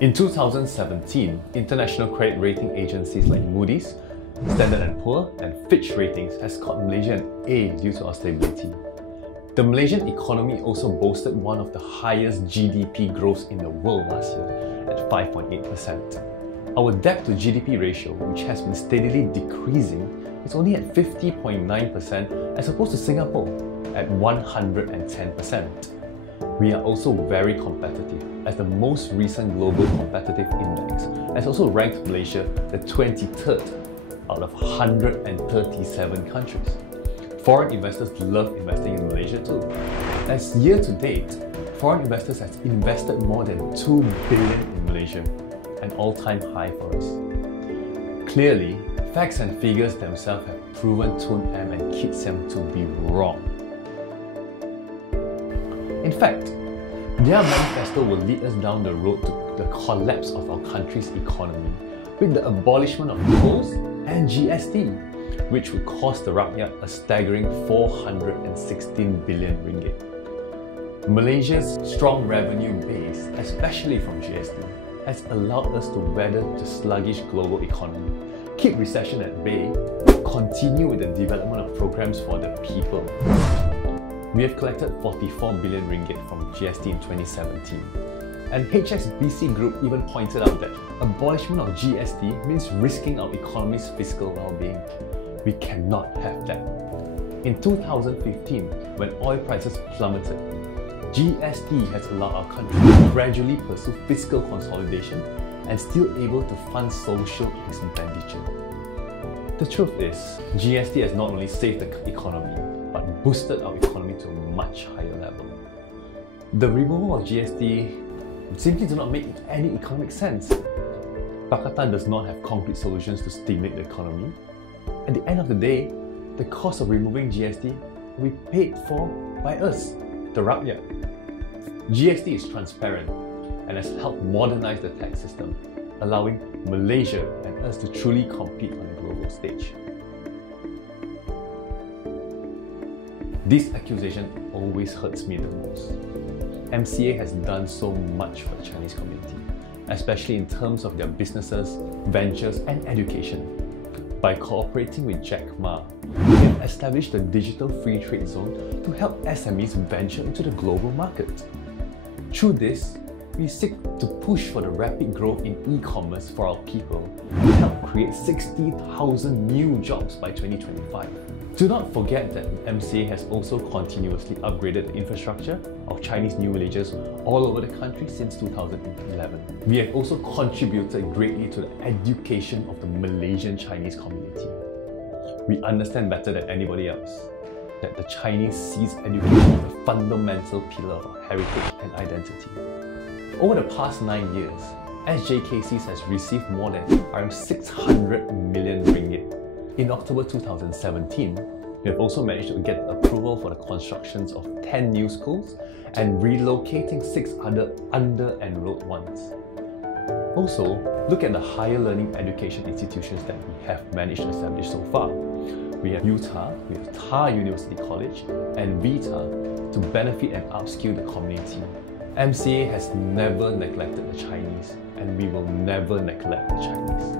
In 2017, international credit rating agencies like Moody's, Standard & Poor and Fitch Ratings has scored Malaysia an A due to our stability. The Malaysian economy also boasted one of the highest GDP growths in the world last year at 5.8%. Our debt to GDP ratio, which has been steadily decreasing, is only at 50.9% as opposed to Singapore at 110%. We are also very competitive, as the most recent Global Competitive Index has also ranked Malaysia the 23rd out of 137 countries. Foreign investors love investing in Malaysia too. As year to date, foreign investors have invested more than 2 billion in Malaysia, an all-time high for us. Clearly, facts and figures themselves have proven Tun M and Kit Siang to be wrong. In fact, their manifesto will lead us down the road to the collapse of our country's economy with the abolishment of tolls and GST, which would cost the rakyat a staggering 416 billion ringgit. Malaysia's strong revenue base, especially from GST, has allowed us to weather the sluggish global economy, keep recession at bay, continue with the development of programs for the people. We have collected 44 billion ringgit from GST in 2017. And HSBC Group even pointed out that abolishment of GST means risking our economy's fiscal well-being. We cannot have that. In 2015, when oil prices plummeted, GST has allowed our country to gradually pursue fiscal consolidation and still able to fund social expenditure. The truth is, GST has not only saved the economy, but boosted our economy to a much higher level. The removal of GST simply does not make any economic sense. Pakatan does not have concrete solutions to stimulate the economy. At the end of the day, the cost of removing GST will be paid for by us, the rakyat. GST is transparent and has helped modernize the tax system, allowing Malaysia and us to truly compete on the global stage. This accusation always hurts me the most. MCA has done so much for the Chinese community, especially in terms of their businesses, ventures and education. By cooperating with Jack Ma, we have established a digital free trade zone to help SMEs venture into the global market. Through this, we seek to push for the rapid growth in e-commerce for our people and help create 60,000 new jobs by 2025. Do not forget that MCA has also continuously upgraded the infrastructure of Chinese new villages all over the country since 2011. We have also contributed greatly to the education of the Malaysian Chinese community. We understand better than anybody else that the Chinese sees education as a fundamental pillar of our heritage and identity. Over the past 9 years, SJKCs has received more than 600 million ringgit. In October 2017, we have also managed to get approval for the constructions of 10 new schools and relocating 6 other under-enrolled ones. Also, look at the higher learning education institutions that we have managed to establish so far. We have UTA, we have TAR University College and VITA to benefit and upskill the community. MCA has never neglected the Chinese, and we will never neglect the Chinese.